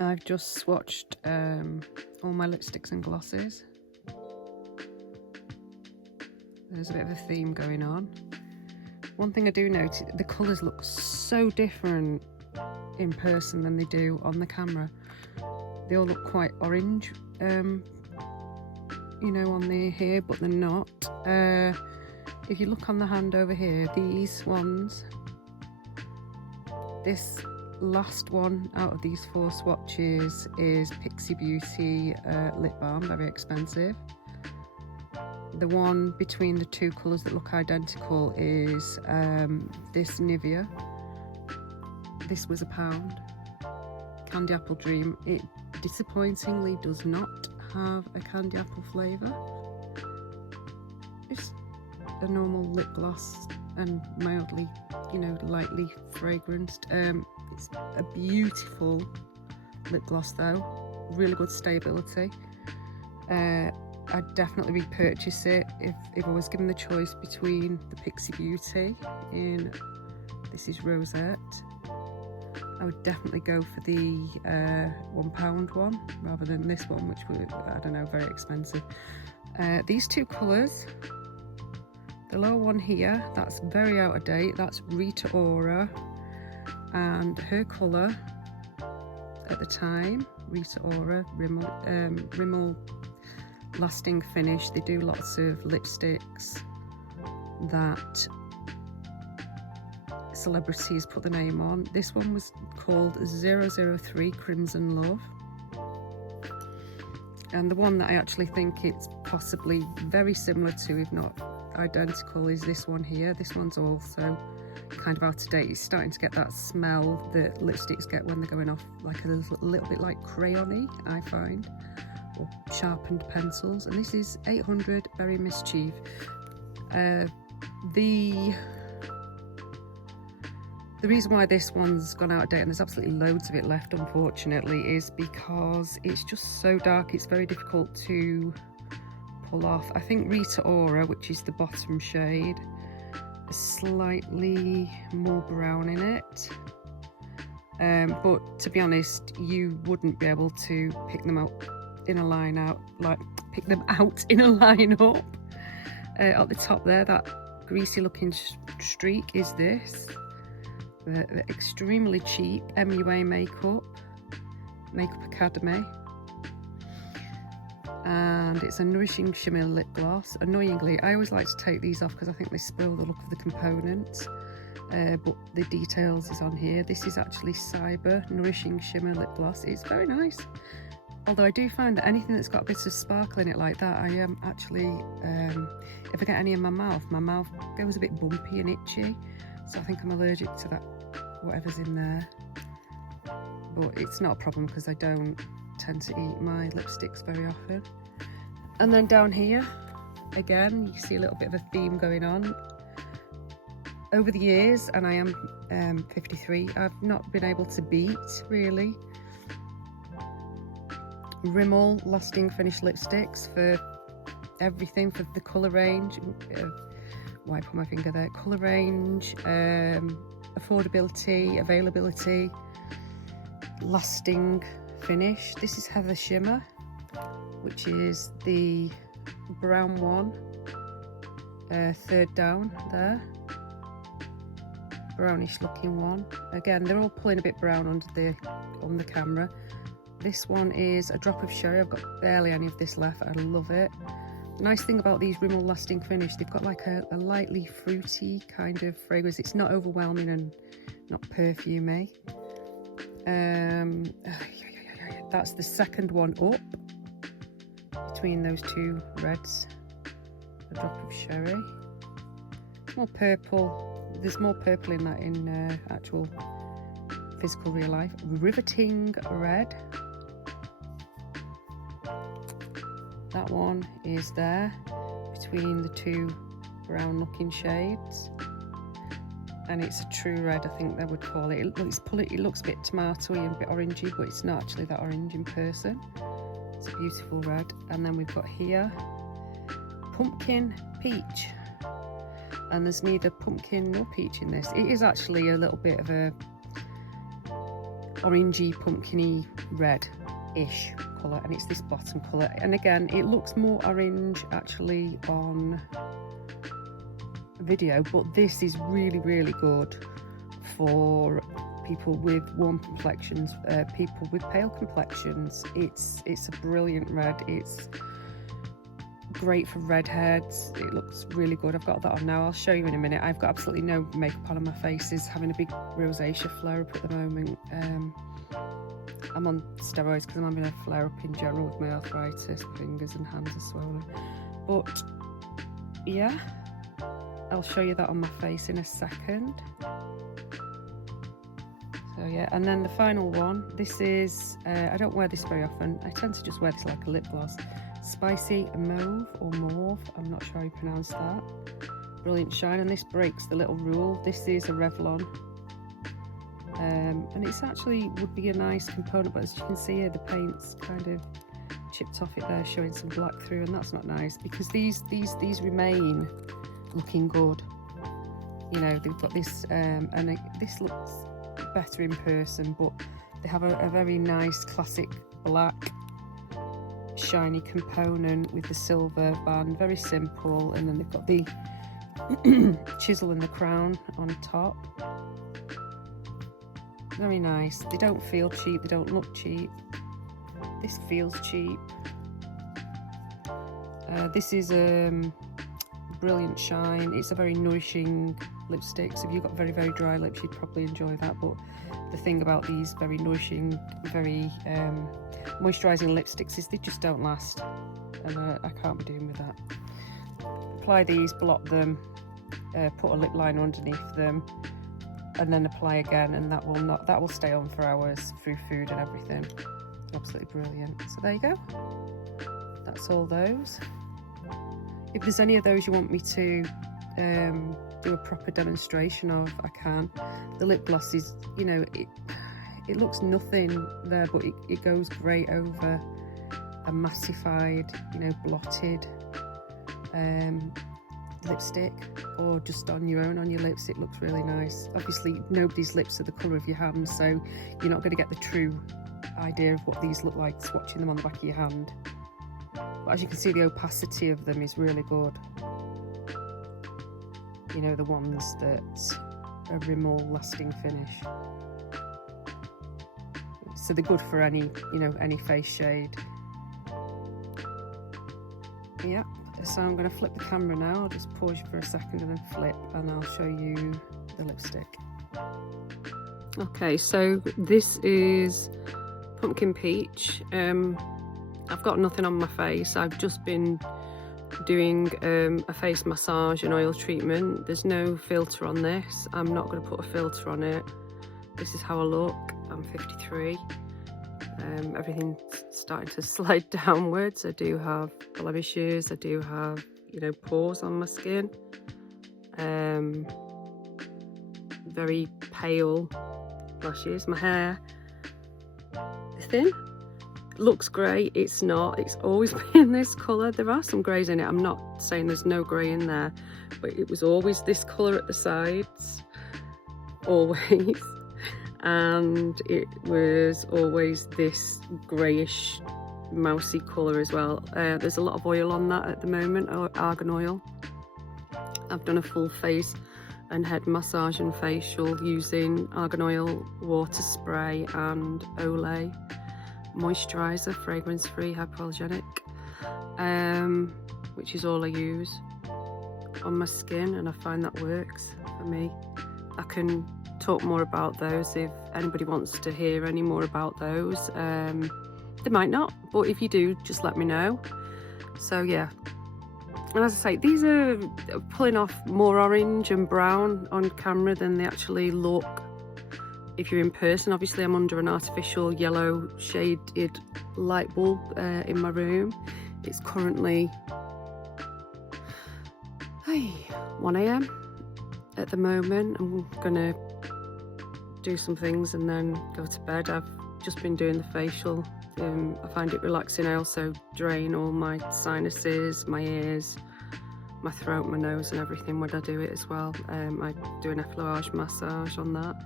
I've just swatched all my lipsticks and glosses. There's a bit of a theme going on. One thing I do notice, the colours look so different in person than they do on the camera. They all look quite orange, you know, on the here, but they're not. If you look on the hand over here, these ones, this last one out of these 4 swatches is Pixie Beauty lip balm, very expensive. The one between the 2 colours that look identical is this Nivea. This was £1. Candy Apple Dream. It disappointingly does not have a candy apple flavour. It's a normal lip gloss and mildly, you know, lightly fragranced. It's a beautiful lip gloss though, really good stability. I'd definitely repurchase it if I was given the choice between the Pixie Beauty in, this is Rosette. I would definitely go for the £1 one rather than this one, which was, I don't know, very expensive. These 2 colours, the lower one here, that's very out of date, that's Rita Ora, and her colour at the time, Rita Ora, Rimmel lasting finish. They do lots of lipsticks that celebrities put the name on. This one was called 003 Crimson Love, and the one that I actually think it's possibly very similar to, if not identical, is this one here. This one's also kind of out of date. It's starting to get that smell that lipsticks get when they're going off, like a little bit like crayon-y, I find, or sharpened pencils. And this is 800 Berry Mischief. The reason why this one's gone out of date, and there's absolutely loads of it left unfortunately, is because it's just so dark, it's very difficult to pull off. I think Rita Ora, which is the bottom shade, is slightly more brown in it, but to be honest, you wouldn't be able to pick them out in a line up. At the top there, that greasy looking streak is this. The extremely cheap MUA Makeup Academy, and it's a Nourishing Shimmer Lip Gloss. Annoyingly, I always like to take these off because I think they spoil the look of the components, but the details is on here. This is actually Cyber Nourishing Shimmer Lip Gloss. It's very nice, although I do find that anything that's got a bit of sparkle in it like that, I am actually, if I get any in my mouth goes a bit bumpy and itchy, so I think I'm allergic to that, whatever's in there. But it's not a problem because I don't tend to eat my lipsticks very often. And then down here, again, you see a little bit of a theme going on. Over the years, and I am 53, I've not been able to beat, really, Rimmel Lasting Finish lipsticks for everything, for the colour range. Why put my finger there? Colour range, affordability, availability, lasting finish. This is Heather Shimmer, which is the brown one, 3rd down there, brownish looking one. Again, they're all pulling a bit brown on the camera. This one is a drop of sherry. I've got barely any of this left. I love it. The nice thing about these Rimmel Lasting Finish, they've got like a lightly fruity kind of fragrance. It's not overwhelming and not perfumey. That's the 2nd one up between those 2 reds. A drop of sherry. More purple. There's more purple in that in actual physical real life. Riveting Red. That one is there between the 2 brown looking shades, and it's a true red, I think they would call it. It looks a bit tomatoey and a bit orangey, but it's not actually that orange in person. It's a beautiful red. And then we've got here Pumpkin Peach, and there's neither pumpkin nor peach in this. It is actually a little bit of a orangey, pumpkiny red-ish colour, and it's this bottom colour. And again, it looks more orange actually on video, but this is really, really good for people with warm complexions, people with pale complexions. It's a brilliant red. It's great for redheads. It looks really good. I've got that on now. I'll show you in a minute. I've got absolutely no makeup on my face. Is having a big rosacea flare up at the moment. I'm on steroids because I'm having a flare up in general with my arthritis. Fingers and hands are swollen. But yeah, I'll show you that on my face in a second. So yeah, and then the final one, this is, I don't wear this very often. I tend to just wear this like a lip gloss. Spicy Mauve or Mauve, I'm not sure how you pronounce that. Brilliant shine, and this breaks the little rule. This is a Revlon. And it's actually would be a nice component, but as you can see here, the paint's kind of chipped off it there, showing some black through, and that's not nice because these remain looking good. You know, they've got this, this looks better in person, but they have a very nice classic black shiny component with the silver band, very simple, and then they've got the chisel and the crown on top. Very nice. They don't feel cheap, they don't look cheap. This feels cheap. This is brilliant shine. It's a very nourishing lipstick, so if you've got very, very dry lips, you'd probably enjoy that. But the thing about these very nourishing, very moisturising lipsticks is they just don't last, and I can't be doing with that. Apply these, blot them, put a lip liner underneath them, and then apply again, and that will stay on for hours through food and everything. Absolutely brilliant. So there you go. That's all those. If there's any of those you want me to do a proper demonstration of, I can. The lip gloss is, you know, it looks nothing there, but it goes great over a massified, you know, blotted lipstick, or just on your own on your lips. It looks really nice. Obviously nobody's lips are the colour of your hand, so you're not going to get the true idea of what these look like swatching them on the back of your hand. But as you can see, the opacity of them is really good. You know, the ones that are Rimmel lasting finish. So they're good for any, you know, any face shade. Yeah, so I'm going to flip the camera now. I'll just pause you for a second and then flip, and I'll show you the lipstick. Okay, so this is Pumpkin Peach. I've got nothing on my face. I've just been doing a face massage and oil treatment. There's no filter on this. I'm not going to put a filter on it. This is how I look. I'm 53. Everything's starting to slide downwards. I do have blemishes. I do have, you know, pores on my skin. Very pale lashes. My hair is thin. Looks grey. It's not. It's always been this colour. There are some greys in it. I'm not saying there's no grey in there, but it was always this colour at the sides. Always. And it was always this greyish mousy colour as well. There's a lot of oil on that at the moment, argan oil. I've done a full face and head massage and facial using argan oil, water spray and Olay moisturiser, fragrance free, hypoallergenic, which is all I use on my skin, and I find that works for me. I can talk more about those if anybody wants to hear any more about those. They might not, but if you do, just let me know. So yeah, and as I say, these are pulling off more orange and brown on camera than they actually look if you're in person. Obviously I'm under an artificial yellow shaded light bulb in my room. It's currently 1 AM at the moment. I'm gonna do some things and then go to bed. I've just been doing the facial. I find it relaxing. I also drain all my sinuses, my ears, my throat, my nose and everything when I do it as well. I do an effleurage massage on that.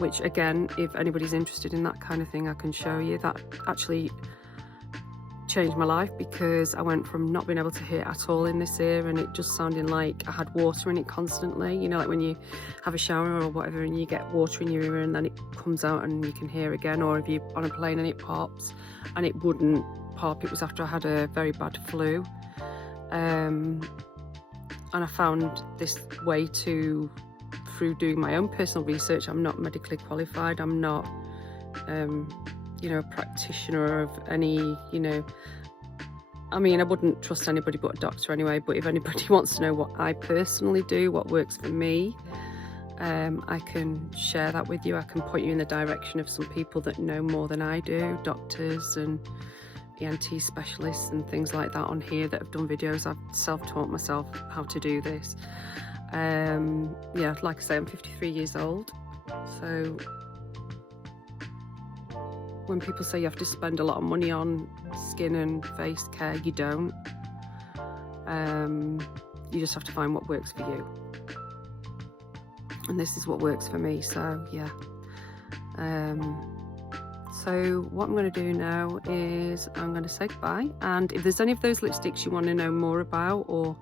which again, if anybody's interested in that kind of thing, I can show you. That actually changed my life, because I went from not being able to hear at all in this ear, and it just sounding like I had water in it constantly. You know, like when you have a shower or whatever and you get water in your ear and then it comes out and you can hear again, or if you're on a plane and it pops, and it wouldn't pop. It was after I had a very bad flu, and I found this way to, through doing my own personal research. I'm not medically qualified, I'm not you know, a practitioner of any, you know, I mean, I wouldn't trust anybody but a doctor anyway, but if anybody wants to know what I personally do, what works for me, I can share that with you. I can point you in the direction of some people that know more than I do, doctors and ENT specialists and things like that on here that have done videos. I've self-taught myself how to do this. Yeah, like I say, I'm 53 years old, so when people say you have to spend a lot of money on skin and face care, you don't. You just have to find what works for you, and this is what works for me. So yeah, so what I'm going to do now is I'm going to say goodbye, and if there's any of those lipsticks you want to know more about or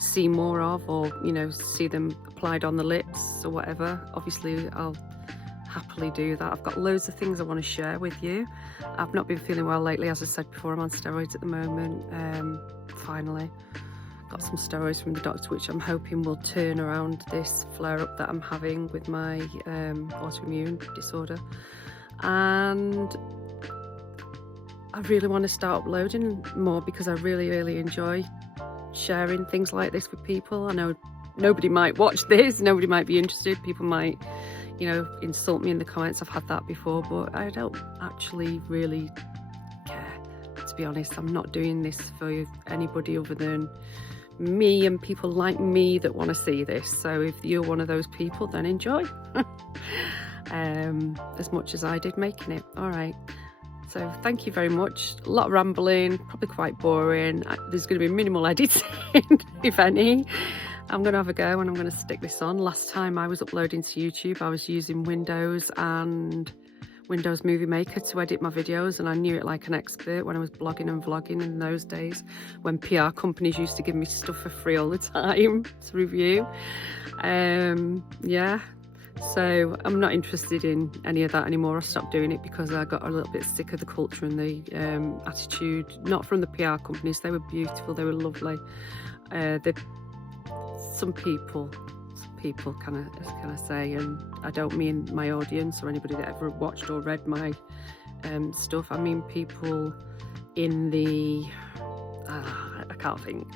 see more of, or you know, see them applied on the lips or whatever, obviously I'll happily do that. I've got loads of things I want to share with you. I've not been feeling well lately, as I said before. I'm on steroids at the moment. Finally got some steroids from the doctor, which I'm hoping will turn around this flare-up that I'm having with my autoimmune disorder. And I really want to start uploading more, because I really enjoy sharing things like this with people. I know nobody might watch this, nobody might be interested, people might, you know, insult me in the comments. I've had that before, but I don't actually really care, to be honest. I'm not doing this for anybody other than me and people like me that want to see this. So if you're one of those people, then enjoy as much as I did making it. All right, so thank you very much. A lot of rambling, probably quite boring. There's going to be minimal editing if any. I'm going to have a go and I'm going to stick this on. Last time I was uploading to YouTube, I was using Windows and Windows Movie Maker to edit my videos, and I knew it like an expert when I was blogging and vlogging in those days, when PR companies used to give me stuff for free all the time to review. Yeah, so I'm not interested in any of that anymore. I stopped doing it because I got a little bit sick of the culture and the attitude, not from the PR companies. They were beautiful, they were lovely. Some people can I say, and I don't mean my audience or anybody that ever watched or read my stuff. I mean people in the I can't think.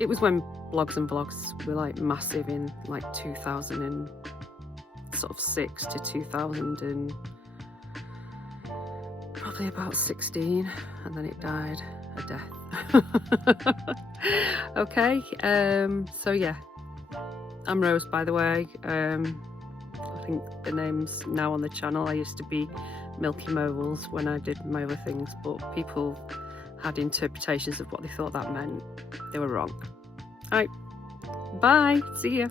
It was when blogs and vlogs were like massive in like 2006 to 2000 and probably about 16, and then it died a death. Okay, so yeah, I'm Rose, by the way. I think the name's now on the channel. I used to be Milky Moguls when I did my other things, but people had interpretations of what they thought that meant. They were wrong. All right, bye, see ya.